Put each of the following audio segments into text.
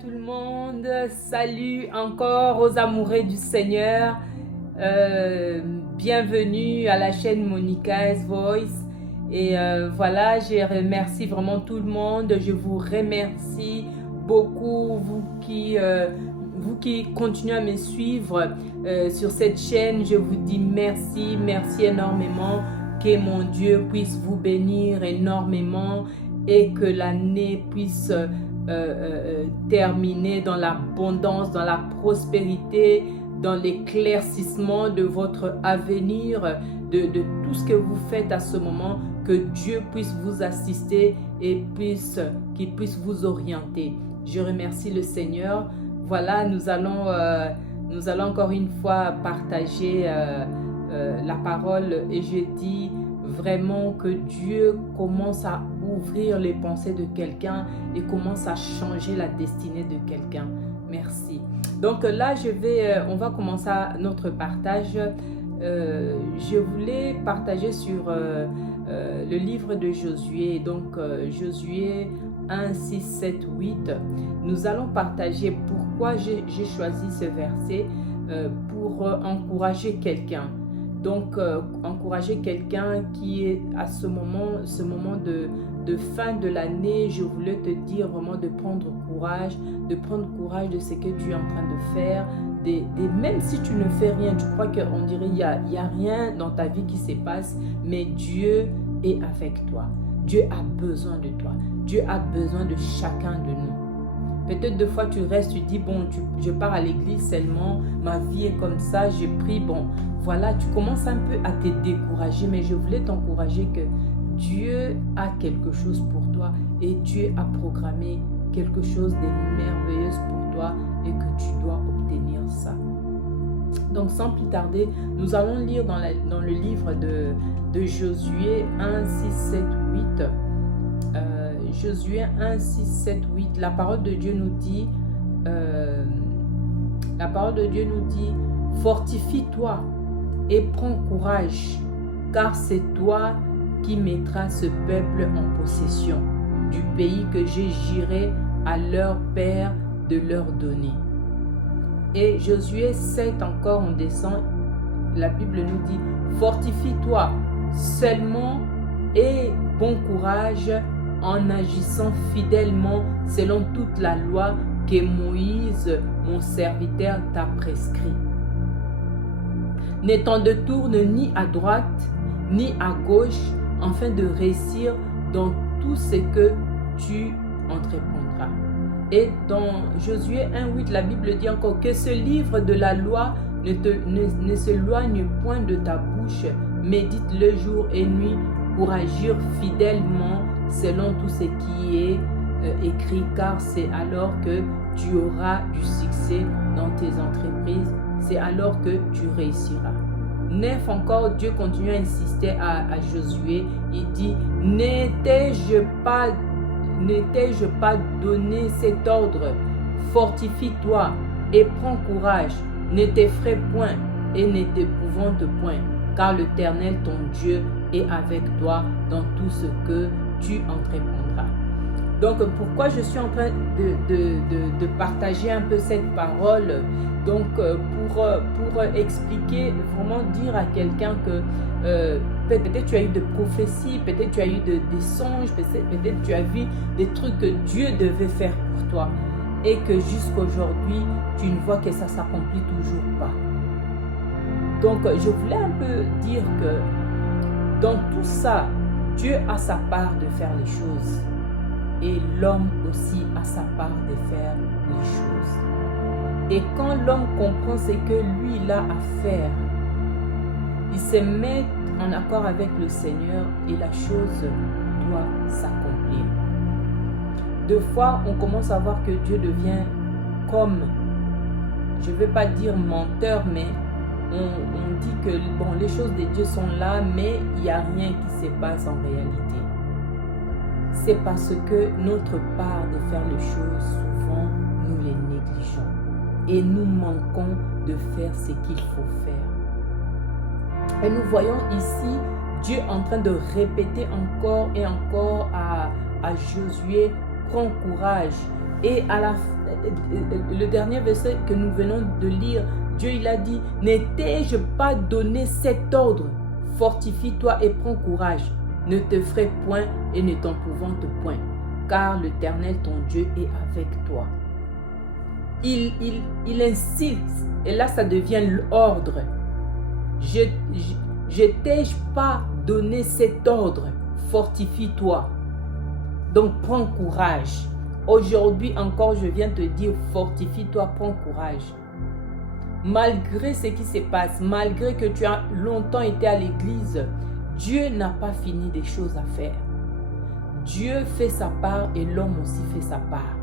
tout le monde, salut encore aux amoureux du Seigneur, bienvenue à la chaîne Monica's Voice et voilà, je remercie vraiment tout le monde, je vous remercie beaucoup, vous qui continuez à me suivre sur cette chaîne, je vous dis merci, merci énormément, que mon Dieu puisse vous bénir énormément et que l'année puisse terminer dans l'abondance, dans la prospérité, dans l'éclaircissement de votre avenir, de tout ce que vous faites à ce moment, que Dieu puisse vous assister et qu'il puisse vous orienter. Je remercie le Seigneur. Voilà, nous allons encore une fois partager la parole et je dis vraiment que Dieu commence à ouvrir les pensées de quelqu'un et commence à changer la destinée de quelqu'un. Merci. Donc là, on va commencer notre partage. Je voulais partager sur le livre de Josué. Donc Josué 1, 6, 7, 8. Nous allons partager pourquoi j'ai choisi ce verset pour encourager quelqu'un. Donc, encourager quelqu'un qui est à ce moment de fin de l'année, je voulais te dire vraiment de prendre courage de ce que tu es en train de faire. Même si tu ne fais rien, tu crois qu'on dirait il y a rien dans ta vie qui se passe, mais Dieu est avec toi. Dieu a besoin de toi. Dieu a besoin de chacun de nous. Peut-être deux fois tu restes, tu dis, bon, je pars à l'église seulement, ma vie est comme ça, je prie, bon, voilà, tu commences un peu à te décourager, mais je voulais t'encourager que Dieu a quelque chose pour toi et Dieu a programmé quelque chose de merveilleux pour toi et que tu dois obtenir ça. Donc, sans plus tarder, nous allons lire dans le livre de Josué 1, 6, 7, 8. Josué 1, 6, 7, 8, la parole de Dieu nous dit, fortifie-toi et prends courage, car c'est toi qui mettras ce peuple en possession du pays que j'ai juré à leur père de leur donner. Et Josué 7 encore, on descend, la Bible nous dit, fortifie-toi seulement et bon courage en agissant fidèlement selon toute la loi que Moïse, mon serviteur, t'a prescrit. Ne t'en détourne ni à droite, ni à gauche, afin de réussir dans tout ce que tu entreprendras. Et dans Josué 1,8, la Bible dit encore que ce livre de la loi ne s'éloigne point de ta bouche, médite-le jour et nuit pour agir fidèlement selon tout ce qui est écrit, car c'est alors que tu auras du succès dans tes entreprises, c'est alors que tu réussiras. 9 encore, Dieu continue à insister à Josué, il dit, ne t'ai-je pas donné cet ordre, fortifie-toi et prends courage, ne t'effraie point et ne t'épouvante point, car l'Éternel ton Dieu est avec toi dans tout ce que tu entreprendras. Donc, pourquoi je suis en train de partager un peu cette parole? Donc, pour expliquer, vraiment dire à quelqu'un que peut-être tu as eu des prophéties, peut-être tu as eu des songes, peut-être tu as vu des trucs que Dieu devait faire pour toi et que jusqu'à aujourd'hui, tu ne vois que ça ne s'accomplit toujours pas. Donc, je voulais un peu dire que dans tout ça, Dieu a sa part de faire les choses et l'homme aussi a sa part de faire les choses. Et quand l'homme comprend ce que lui il a à faire, il se met en accord avec le Seigneur et la chose doit s'accomplir. Deux fois, on commence à voir que Dieu devient comme, je ne veux pas dire menteur, mais on dit que bon, les choses de Dieu sont là, mais il n'y a rien qui se passe en réalité. C'est parce que notre part de faire les choses, souvent, nous les négligeons. Et nous manquons de faire ce qu'il faut faire. Et nous voyons ici Dieu en train de répéter encore et encore à Josué, prends courage. Et le dernier verset que nous venons de lire, Dieu il a dit, n'ai-je pas donné cet ordre? Fortifie-toi et prends courage. Ne te ferai point et ne t'épouvante point, car l'Éternel ton Dieu est avec toi. Il incite, et là ça devient l'ordre. Je t'ai-je pas donné cet ordre? Fortifie-toi. Donc prends courage. Aujourd'hui encore, je viens te dire, fortifie-toi, prends courage. Malgré ce qui se passe, malgré que tu as longtemps été à l'église, Dieu n'a pas fini des choses à faire. Dieu fait sa part et l'homme aussi fait sa part.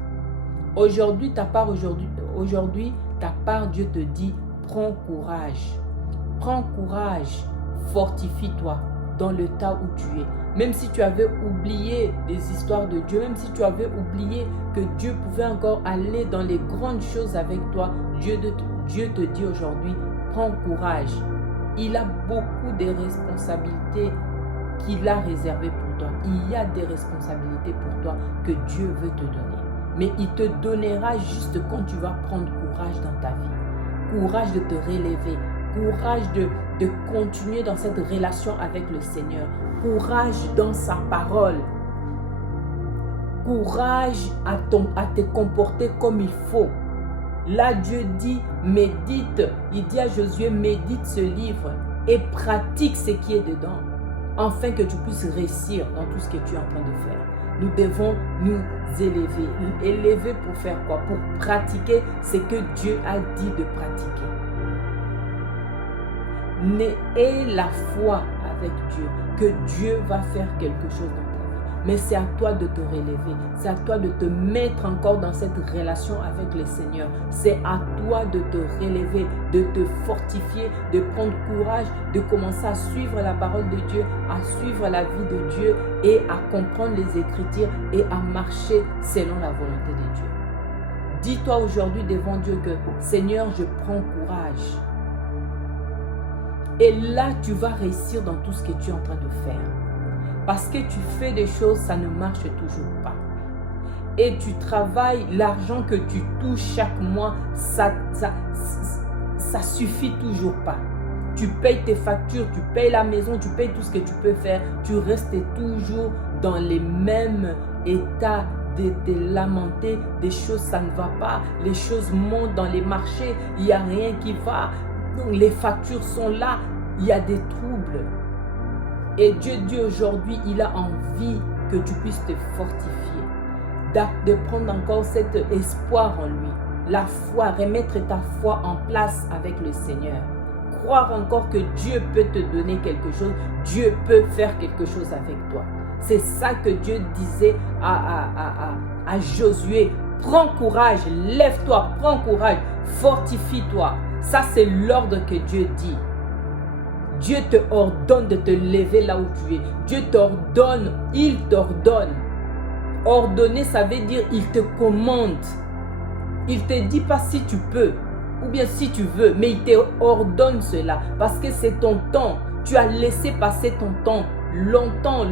Aujourd'hui, ta part, Dieu te dit, prends courage. Prends courage, fortifie-toi dans le tas où tu es. Même si tu avais oublié des histoires de Dieu, même si tu avais oublié que Dieu pouvait encore aller dans les grandes choses avec toi, Dieu te dit aujourd'hui, prends courage. Il a beaucoup de responsabilités qu'il a réservées pour toi. Il y a des responsabilités pour toi que Dieu veut te donner. Mais il te donnera juste quand tu vas prendre courage dans ta vie. Courage de te relever. Courage de continuer dans cette relation avec le Seigneur. Courage dans sa parole. Courage à te comporter comme il faut. Là, Dieu dit, médite. Il dit à Josué, médite ce livre et pratique ce qui est dedans, afin que tu puisses réussir dans tout ce que tu es en train de faire. Nous devons nous élever. Élever pour faire quoi? Pour pratiquer ce que Dieu a dit de pratiquer. Aie la foi avec Dieu, que Dieu va faire quelque chose dans ta vie. Mais c'est à toi de te relever, c'est à toi de te mettre encore dans cette relation avec le Seigneur. C'est à toi de te relever, de te fortifier, de prendre courage, de commencer à suivre la parole de Dieu, à suivre la vie de Dieu et à comprendre les Écritures et à marcher selon la volonté de Dieu. Dis-toi aujourd'hui devant Dieu que Seigneur, je prends courage. Et là, tu vas réussir dans tout ce que tu es en train de faire. Parce que tu fais des choses, ça ne marche toujours pas. Et tu travailles, l'argent que tu touches chaque mois, ça suffit toujours pas. Tu payes tes factures, tu payes la maison, tu payes tout ce que tu peux faire. Tu restes toujours dans les mêmes états de te lamenter. Des choses, ça ne va pas. Les choses montent dans les marchés, il n'y a rien qui va. Donc les factures sont là, il y a des troubles. Et Dieu dit aujourd'hui, il a envie que tu puisses te fortifier, de prendre encore cet espoir en lui. La foi, remettre ta foi en place avec le Seigneur. Croire encore que Dieu peut te donner quelque chose, Dieu peut faire quelque chose avec toi. C'est ça que Dieu disait à Josué. Prends courage, lève-toi, prends courage, fortifie-toi. Ça, c'est l'ordre que Dieu dit. Dieu te ordonne de te lever là où tu es. Dieu t'ordonne, il t'ordonne. Ordonner, ça veut dire il te commande. Il ne te dit pas si tu peux ou bien si tu veux, mais il te ordonne cela parce que c'est ton temps. Tu as laissé passer ton temps. Longtemps,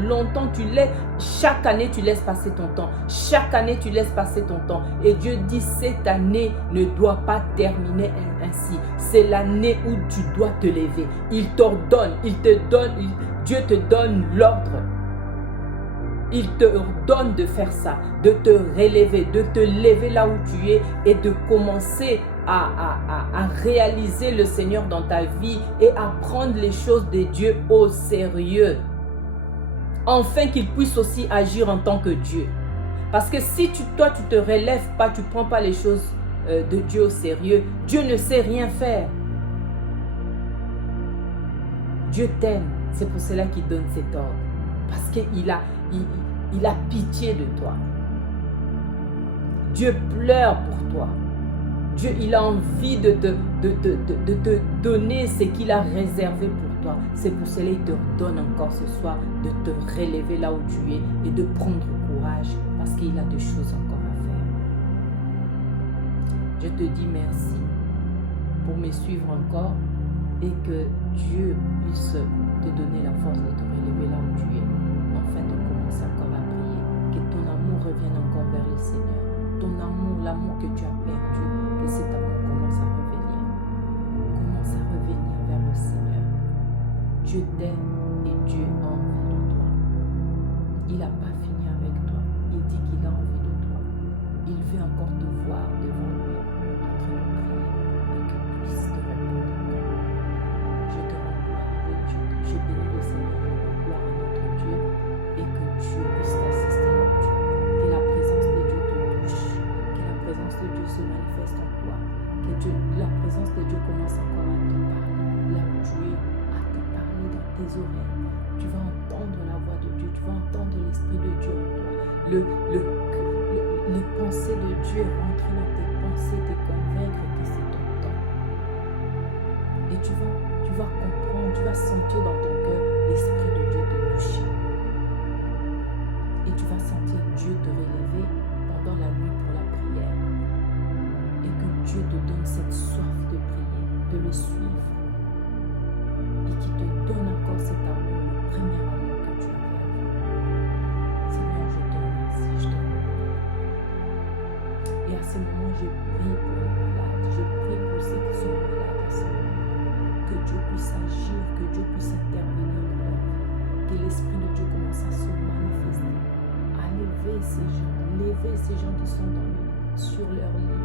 tu laisses, chaque année tu laisses passer ton temps. Chaque année tu laisses passer ton temps. Et Dieu dit, cette année ne doit pas terminer ainsi. C'est l'année où tu dois te lever. Il t'ordonne, Dieu te donne l'ordre. Il te ordonne de faire ça, de te relever, de te lever là où tu es et de commencer à réaliser le Seigneur dans ta vie et à prendre les choses de Dieu au sérieux. Afin qu'il puisse aussi agir en tant que Dieu. Parce que si toi tu te relèves pas, tu ne prends pas les choses de Dieu au sérieux, Dieu ne sait rien faire. Dieu t'aime, c'est pour cela qu'il donne cet ordre. Parce qu'il a pitié de toi. Dieu pleure pour toi. Dieu, il a envie de te donner ce qu'il a réservé pour toi. C'est pour cela qu'il te donne encore ce soir de te relever là où tu es et de prendre courage parce qu'il a des choses encore à faire. Je te dis merci pour me suivre encore et que Dieu puisse te donner la force de te relever là où tu es afin de commencer encore à prier. Que ton amour revienne encore vers le Seigneur. ton amour, l'amour que tu as perdu, que cet amour commence à revenir. Commence à revenir vers le Seigneur. Dieu t'aime et Dieu a envie de toi. Il n'a pas fini avec toi. Il dit qu'il a envie de toi. Il veut encore te voir devant lui en train de prier et qu'il puisse te répondre. Je te rends gloire, je bénis le Seigneur, je rends gloire à notre Dieu et que Dieu puisse t'assister là-dessus. Que la présence de Dieu te touche, que la présence de Dieu se manifeste en toi, que la présence de Dieu commence encore à te parler, là où tu es, à te parler dans tes oreilles. Tu vas entendre la voix de Dieu, tu vas entendre l'Esprit de Dieu en toi. Les pensées de Dieu rentrer dans tes pensées, te convaincre que c'est ton temps. Et tu vas comprendre, tu vas sentir dans ton cœur l'Esprit de Dieu te toucher. Et tu vas sentir Dieu te relever pendant la nuit pour la prière. Et que Dieu te donne cette soif de prier, de le suivre. Et qui te donne encore cet amour, le premier amour que tu avais avant. Seigneur, je te remercie, je te remercie. Et à ce moment, je prie pour les malades, je prie pour ceux qui sont malades à ce moment. Que Dieu puisse agir, que Dieu puisse intervenir dans leur vie. Que l'Esprit de Dieu commence à se manifester, à lever ces gens qui sont sur leur lit,